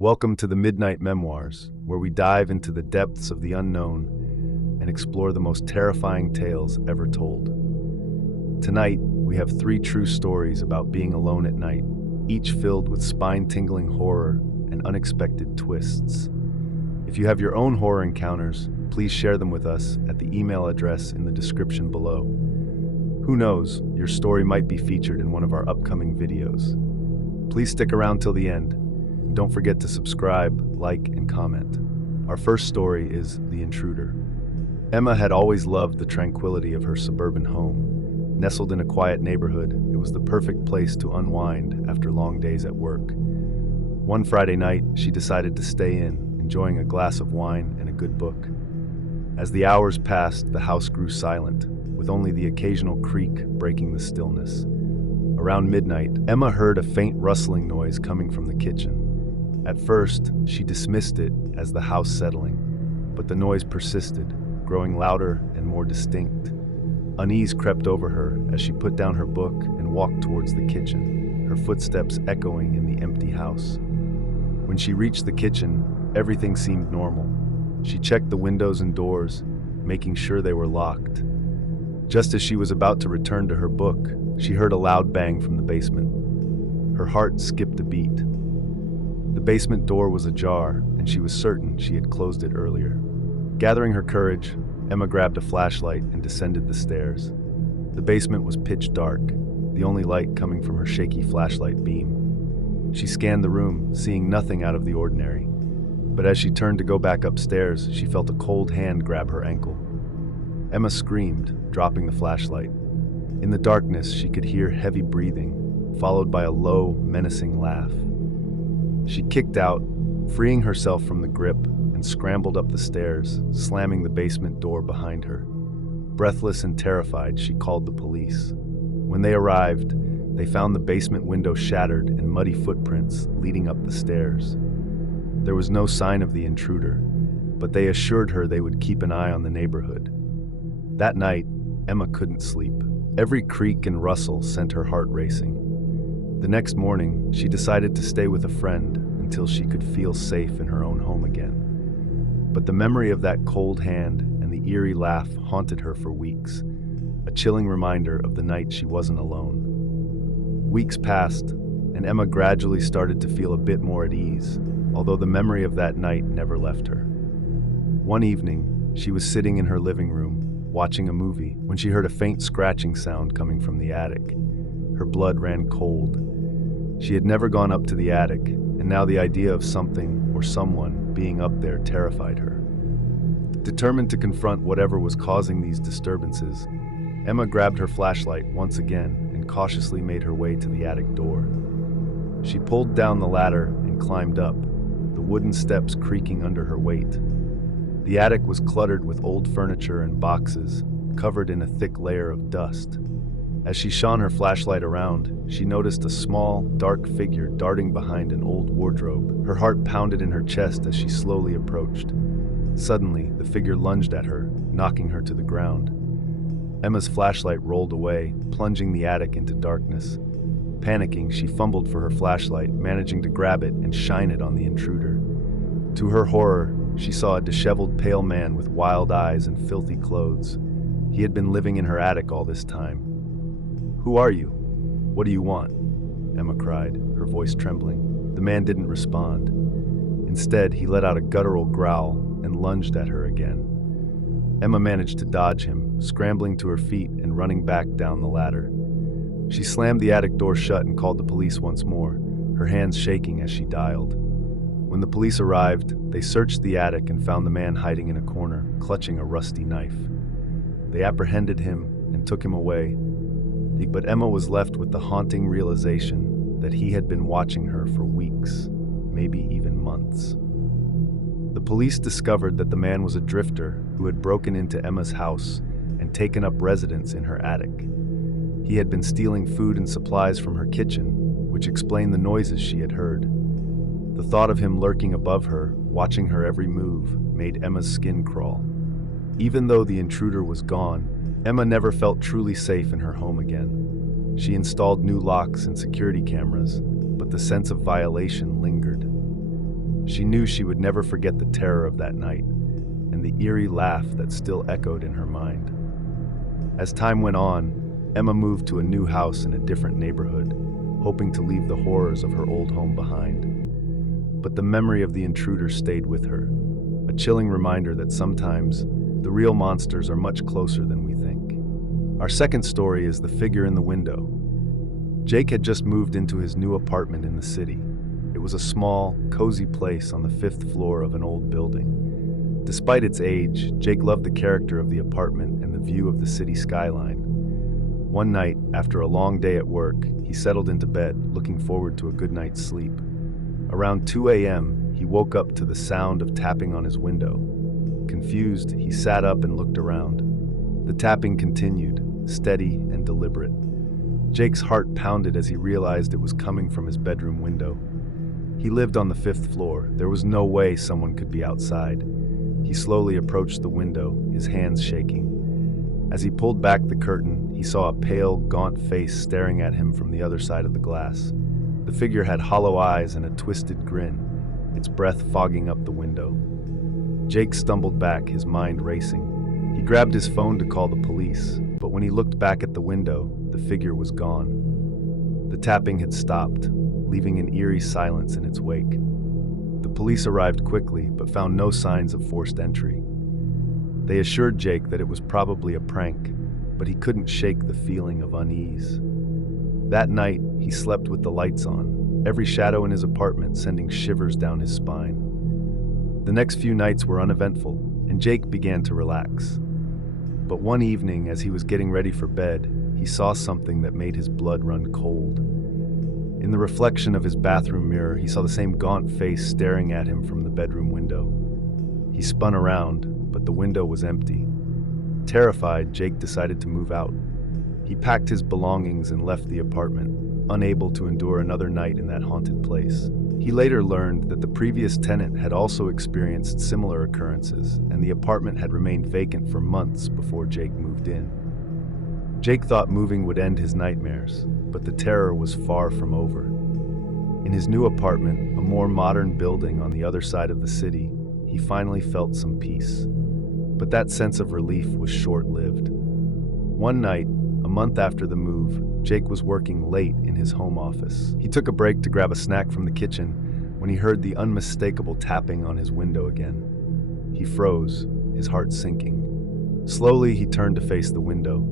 Welcome to the Midnight Memoirs, where we dive into the depths of the unknown and explore the most terrifying tales ever told. Tonight, we have three true stories about being alone at night, each filled with spine-tingling horror and unexpected twists. If you have your own horror encounters, please share them with us at the email address in the description below. Who knows, your story might be featured in one of our upcoming videos. Please stick around till the end. Don't forget to subscribe, like, and comment. Our first story is The Intruder. Emma had always loved the tranquility of her suburban home. Nestled in a quiet neighborhood, it was the perfect place to unwind after long days at work. One Friday night, she decided to stay in, enjoying a glass of wine and a good book. As the hours passed, the house grew silent, with only the occasional creak breaking the stillness. Around midnight, Emma heard a faint rustling noise coming from the kitchen. At first, she dismissed it as the house settling, but the noise persisted, growing louder and more distinct. Unease crept over her as she put down her book and walked towards the kitchen, her footsteps echoing in the empty house. When she reached the kitchen, everything seemed normal. She checked the windows and doors, making sure they were locked. Just as she was about to return to her book, she heard a loud bang from the basement. Her heart skipped a beat. The basement door was ajar, and she was certain she had closed it earlier. Gathering her courage, Emma grabbed a flashlight and descended the stairs. The basement was pitch dark, the only light coming from her shaky flashlight beam. She scanned the room, seeing nothing out of the ordinary. But as she turned to go back upstairs, she felt a cold hand grab her ankle. Emma screamed, dropping the flashlight. In the darkness, she could hear heavy breathing, followed by a low, menacing laugh. She kicked out, freeing herself from the grip, and scrambled up the stairs, slamming the basement door behind her. Breathless and terrified, she called the police. When they arrived, they found the basement window shattered and muddy footprints leading up the stairs. There was no sign of the intruder, but they assured her they would keep an eye on the neighborhood. That night, Emma couldn't sleep. Every creak and rustle sent her heart racing. The next morning, she decided to stay with a friend until she could feel safe in her own home again. But the memory of that cold hand and the eerie laugh haunted her for weeks, a chilling reminder of the night she wasn't alone. Weeks passed, and Emma gradually started to feel a bit more at ease, although the memory of that night never left her. One evening, she was sitting in her living room, watching a movie, when she heard a faint scratching sound coming from the attic. Her blood ran cold. She had never gone up to the attic, and now the idea of something or someone being up there terrified her. Determined to confront whatever was causing these disturbances, Emma grabbed her flashlight once again and cautiously made her way to the attic door. She pulled down the ladder and climbed up, the wooden steps creaking under her weight. The attic was cluttered with old furniture and boxes, covered in a thick layer of dust. As she shone her flashlight around, she noticed a small, dark figure darting behind an old wardrobe. Her heart pounded in her chest as she slowly approached. Suddenly, the figure lunged at her, knocking her to the ground. Emma's flashlight rolled away, plunging the attic into darkness. Panicking, she fumbled for her flashlight, managing to grab it and shine it on the intruder. To her horror, she saw a disheveled, pale man with wild eyes and filthy clothes. He had been living in her attic all this time. "Who are you? What do you want?" Emma cried, her voice trembling. The man didn't respond. Instead, he let out a guttural growl and lunged at her again. Emma managed to dodge him, scrambling to her feet and running back down the ladder. She slammed the attic door shut and called the police once more, her hands shaking as she dialed. When the police arrived, they searched the attic and found the man hiding in a corner, clutching a rusty knife. They apprehended him and took him away, but Emma was left with the haunting realization that he had been watching her for weeks, maybe even months. The police discovered that the man was a drifter who had broken into Emma's house and taken up residence in her attic. He had been stealing food and supplies from her kitchen, which explained the noises she had heard. The thought of him lurking above her, watching her every move, made Emma's skin crawl. Even though the intruder was gone, Emma never felt truly safe in her home again. She installed new locks and security cameras, but the sense of violation lingered. She knew she would never forget the terror of that night and the eerie laugh that still echoed in her mind. As time went on, Emma moved to a new house in a different neighborhood, hoping to leave the horrors of her old home behind. But the memory of the intruder stayed with her, a chilling reminder that sometimes the real monsters are much closer than we think. Our second story is the figure in the window. Jake had just moved into his new apartment in the city. It was a small, cozy place on the 5th floor of an old building. Despite its age, Jake loved the character of the apartment and the view of the city skyline. One night, after a long day at work, he settled into bed, looking forward to a good night's sleep. Around 2 a.m., he woke up to the sound of tapping on his window. Confused, he sat up and looked around. The tapping continued, steady and deliberate. Jake's heart pounded as he realized it was coming from his bedroom window. He lived on the 5th floor. There was no way someone could be outside. He slowly approached the window, his hands shaking. As he pulled back the curtain, he saw a pale, gaunt face staring at him from the other side of the glass. The figure had hollow eyes and a twisted grin, its breath fogging up the window. Jake stumbled back, his mind racing. He grabbed his phone to call the police, but when he looked back at the window, the figure was gone. The tapping had stopped, leaving an eerie silence in its wake. The police arrived quickly, but found no signs of forced entry. They assured Jake that it was probably a prank, but he couldn't shake the feeling of unease. That night, he slept with the lights on, every shadow in his apartment sending shivers down his spine. The next few nights were uneventful, and Jake began to relax. But one evening, as he was getting ready for bed, he saw something that made his blood run cold. In the reflection of his bathroom mirror, he saw the same gaunt face staring at him from the bedroom window. He spun around, but the window was empty. Terrified, Jake decided to move out. He packed his belongings and left the apartment, unable to endure another night in that haunted place. He later learned that the previous tenant had also experienced similar occurrences, and the apartment had remained vacant for months before Jake moved in. Jake thought moving would end his nightmares, but the terror was far from over. In his new apartment, a more modern building on the other side of the city, he finally felt some peace. But that sense of relief was short-lived. One night, a month after the move, Jake was working late in his home office. He took a break to grab a snack from the kitchen when he heard the unmistakable tapping on his window again. He froze, his heart sinking. Slowly, he turned to face the window.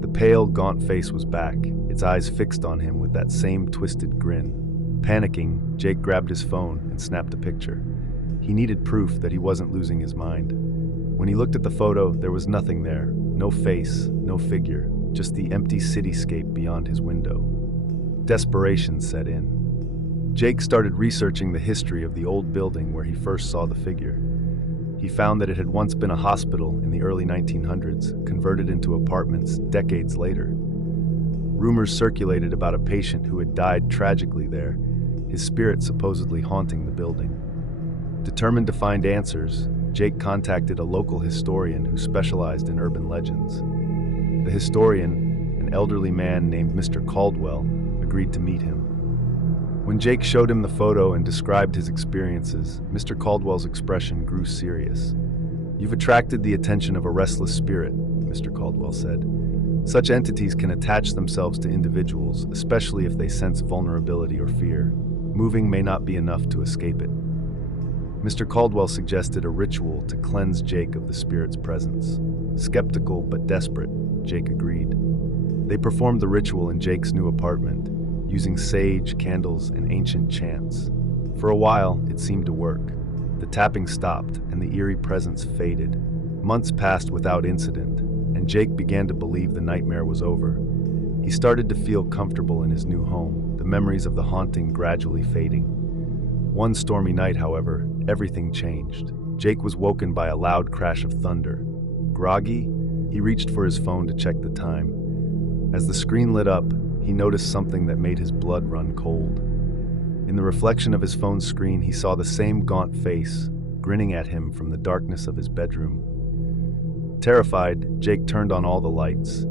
The pale, gaunt face was back, its eyes fixed on him with that same twisted grin. Panicking, Jake grabbed his phone and snapped a picture. He needed proof that he wasn't losing his mind. When he looked at the photo, there was nothing there. No face, no figure, just the empty cityscape beyond his window. Desperation set in. Jake started researching the history of the old building where he first saw the figure. He found that it had once been a hospital in the early 1900s, converted into apartments decades later. Rumors circulated about a patient who had died tragically there, his spirit supposedly haunting the building. Determined to find answers, Jake contacted a local historian who specialized in urban legends. The historian, an elderly man named Mr. Caldwell, agreed to meet him. When Jake showed him the photo and described his experiences, Mr. Caldwell's expression grew serious. "You've attracted the attention of a restless spirit," Mr. Caldwell said. "Such entities can attach themselves to individuals, especially if they sense vulnerability or fear. Moving may not be enough to escape it." Mr. Caldwell suggested a ritual to cleanse Jake of the spirit's presence. Skeptical but desperate, Jake agreed. They performed the ritual in Jake's new apartment, using sage, candles, and ancient chants. For a while, it seemed to work. The tapping stopped, and the eerie presence faded. Months passed without incident, and Jake began to believe the nightmare was over. He started to feel comfortable in his new home, the memories of the haunting gradually fading. One stormy night, however, everything changed. Jake was woken by a loud crash of thunder. Groggy, he reached for his phone to check the time. As the screen lit up, he noticed something that made his blood run cold. In the reflection of his phone's screen, he saw the same gaunt face, grinning at him from the darkness of his bedroom. Terrified, Jake turned on all the lights.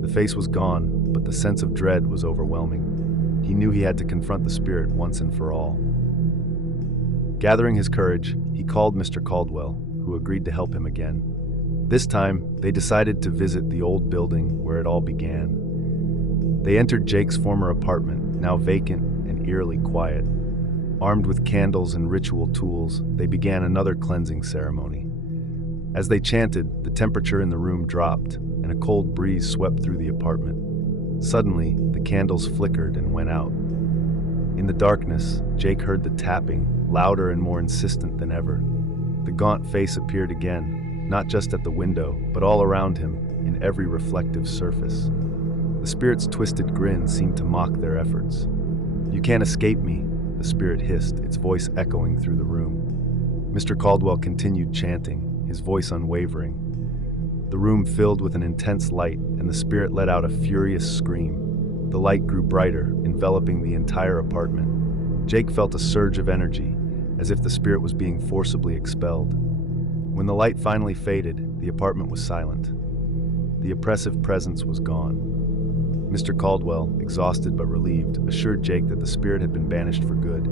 The face was gone, but the sense of dread was overwhelming. He knew he had to confront the spirit once and for all. Gathering his courage, he called Mr. Caldwell, who agreed to help him again. This time, they decided to visit the old building where it all began. They entered Jake's former apartment, now vacant and eerily quiet. Armed with candles and ritual tools, they began another cleansing ceremony. As they chanted, the temperature in the room dropped, and a cold breeze swept through the apartment. Suddenly, the candles flickered and went out. In the darkness, Jake heard the tapping, louder and more insistent than ever. The gaunt face appeared again, not just at the window, but all around him, in every reflective surface. The spirit's twisted grin seemed to mock their efforts. "You can't escape me," the spirit hissed, its voice echoing through the room. Mr. Caldwell continued chanting, his voice unwavering. The room filled with an intense light, and the spirit let out a furious scream. The light grew brighter, enveloping the entire apartment. Jake felt a surge of energy, as if the spirit was being forcibly expelled. When the light finally faded, the apartment was silent. The oppressive presence was gone. Mr. Caldwell, exhausted but relieved, assured Jake that the spirit had been banished for good.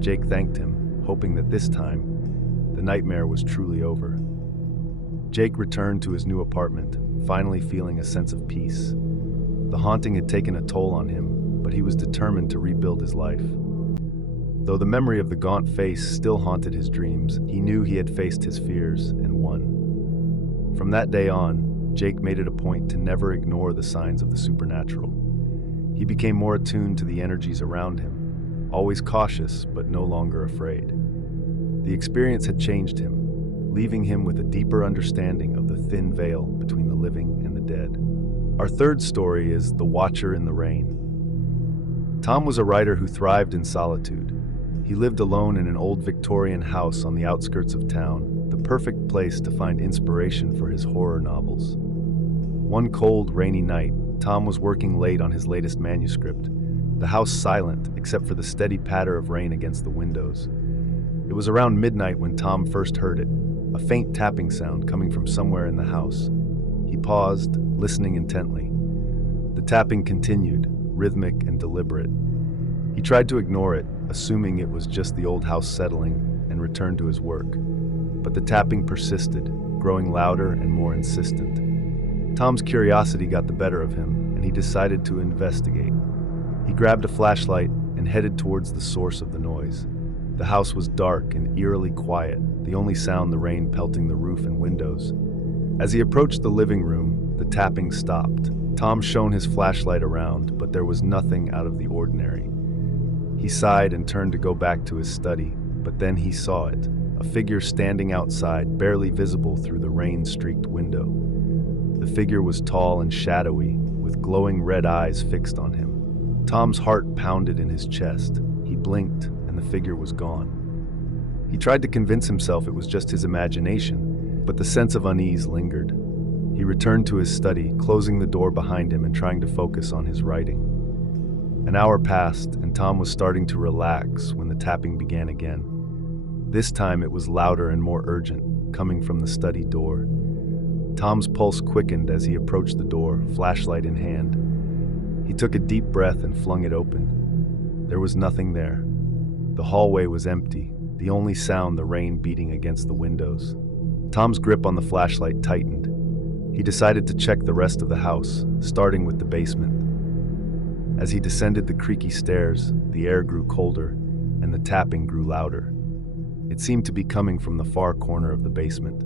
Jake thanked him, hoping that this time, the nightmare was truly over. Jake returned to his new apartment, finally feeling a sense of peace. The haunting had taken a toll on him, but he was determined to rebuild his life. Though the memory of the gaunt face still haunted his dreams, he knew he had faced his fears and won. From that day on, Jake made it a point to never ignore the signs of the supernatural. He became more attuned to the energies around him, always cautious but no longer afraid. The experience had changed him, leaving him with a deeper understanding of the thin veil between the living and the dead. Our third story is The Watcher in the Rain. Tom was a writer who thrived in solitude. He lived alone in an old Victorian house on the outskirts of town, the perfect place to find inspiration for his horror novels. One cold, rainy night, Tom was working late on his latest manuscript, the house silent except for the steady patter of rain against the windows. It was around midnight when Tom first heard it, a faint tapping sound coming from somewhere in the house. He paused, listening intently. The tapping continued, rhythmic and deliberate. He tried to ignore it, assuming it was just the old house settling, and returned to his work. But the tapping persisted, growing louder and more insistent. Tom's curiosity got the better of him, and he decided to investigate. He grabbed a flashlight and headed towards the source of the noise. The house was dark and eerily quiet, the only sound the rain pelting the roof and windows. As he approached the living room, the tapping stopped. Tom shone his flashlight around, but there was nothing out of the ordinary. He sighed and turned to go back to his study, but then he saw it, a figure standing outside, barely visible through the rain-streaked window. The figure was tall and shadowy, with glowing red eyes fixed on him. Tom's heart pounded in his chest. He blinked, and the figure was gone. He tried to convince himself it was just his imagination, but the sense of unease lingered. He returned to his study, closing the door behind him and trying to focus on his writing. An hour passed, and Tom was starting to relax when the tapping began again. This time it was louder and more urgent, coming from the study door. Tom's pulse quickened as he approached the door, flashlight in hand. He took a deep breath and flung it open. There was nothing there. The hallway was empty, the only sound the rain beating against the windows. Tom's grip on the flashlight tightened. He decided to check the rest of the house, starting with the basement. As he descended the creaky stairs, the air grew colder, and the tapping grew louder. It seemed to be coming from the far corner of the basement.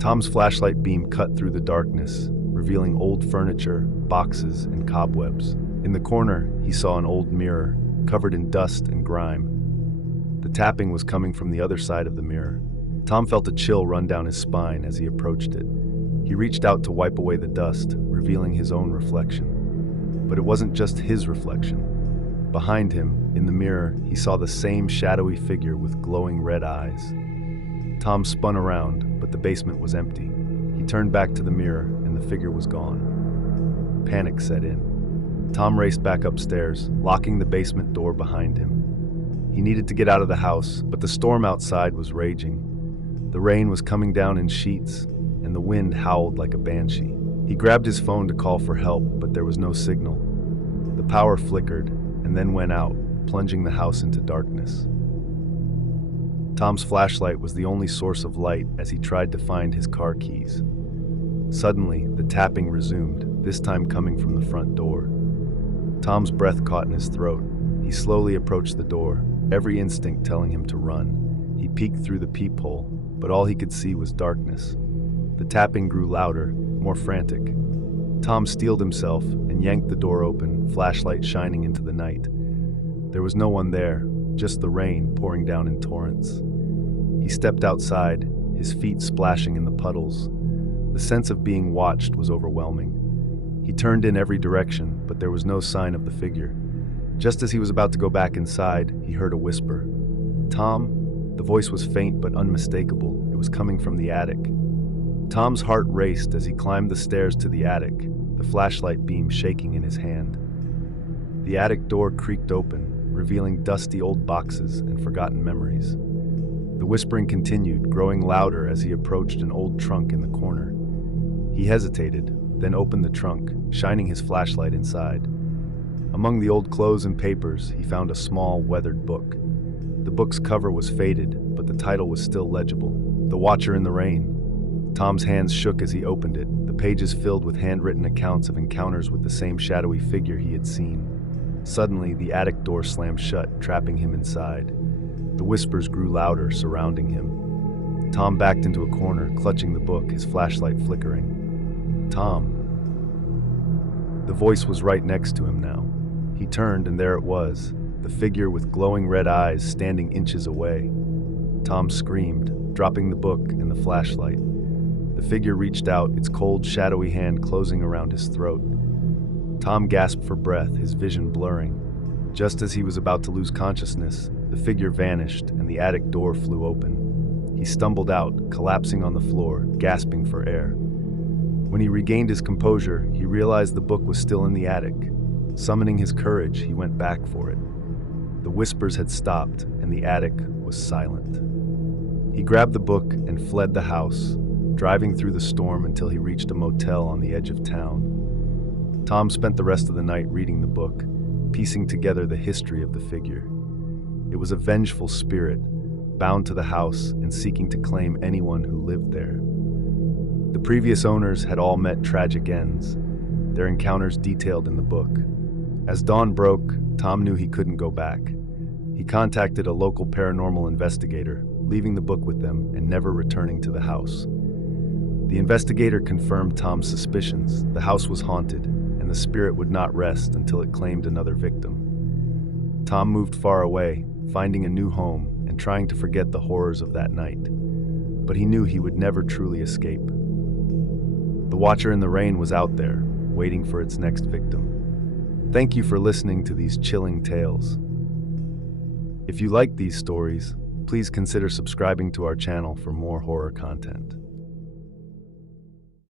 Tom's flashlight beam cut through the darkness, revealing old furniture, boxes, and cobwebs. In the corner, he saw an old mirror, covered in dust and grime. The tapping was coming from the other side of the mirror. Tom felt a chill run down his spine as he approached it. He reached out to wipe away the dust, revealing his own reflection. But it wasn't just his reflection. Behind him, in the mirror, he saw the same shadowy figure with glowing red eyes. Tom spun around, but the basement was empty. He turned back to the mirror, and the figure was gone. Panic set in. Tom raced back upstairs, locking the basement door behind him. He needed to get out of the house, but the storm outside was raging. The rain was coming down in sheets, and the wind howled like a banshee. He grabbed his phone to call for help, but there was no signal. The power flickered, and then went out, plunging the house into darkness. Tom's flashlight was the only source of light as he tried to find his car keys. Suddenly, the tapping resumed, this time coming from the front door. Tom's breath caught in his throat. He slowly approached the door, every instinct telling him to run. He peeked through the peephole, but all he could see was darkness. The tapping grew louder, more frantic. Tom steeled himself and yanked the door open, flashlight shining into the night. There was no one there, just the rain pouring down in torrents. He stepped outside, his feet splashing in the puddles. The sense of being watched was overwhelming. He turned in every direction, but there was no sign of the figure. Just as he was about to go back inside, he heard a whisper. "Tom?" The voice was faint but unmistakable. It was coming from the attic. Tom's heart raced as he climbed the stairs to the attic, the flashlight beam shaking in his hand. The attic door creaked open, revealing dusty old boxes and forgotten memories. The whispering continued, growing louder as he approached an old trunk in the corner. He hesitated, then opened the trunk, shining his flashlight inside. Among the old clothes and papers, he found a small, weathered book. The book's cover was faded, but the title was still legible, "The Watcher in the Rain." Tom's hands shook as he opened it, the pages filled with handwritten accounts of encounters with the same shadowy figure he had seen. Suddenly, the attic door slammed shut, trapping him inside. The whispers grew louder, surrounding him. Tom backed into a corner, clutching the book, his flashlight flickering. "Tom." The voice was right next to him now. He turned, and there it was, the figure with glowing red eyes standing inches away. Tom screamed, dropping the book and the flashlight. The figure reached out, its cold, shadowy hand closing around his throat. Tom gasped for breath, his vision blurring. Just as he was about to lose consciousness, the figure vanished and the attic door flew open. He stumbled out, collapsing on the floor, gasping for air. When he regained his composure, he realized the book was still in the attic. Summoning his courage, he went back for it. The whispers had stopped, and the attic was silent. He grabbed the book and fled the house, driving through the storm until he reached a motel on the edge of town. Tom spent the rest of the night reading the book, piecing together the history of the figure. It was a vengeful spirit, bound to the house and seeking to claim anyone who lived there. The previous owners had all met tragic ends, their encounters detailed in the book. As dawn broke, Tom knew he couldn't go back. He contacted a local paranormal investigator, leaving the book with them and never returning to the house. The investigator confirmed Tom's suspicions. The house was haunted, and the spirit would not rest until it claimed another victim. Tom moved far away, finding a new home and trying to forget the horrors of that night. But he knew he would never truly escape. The Watcher in the Rain was out there, waiting for its next victim. Thank you for listening to these chilling tales. If you like these stories, please consider subscribing to our channel for more horror content.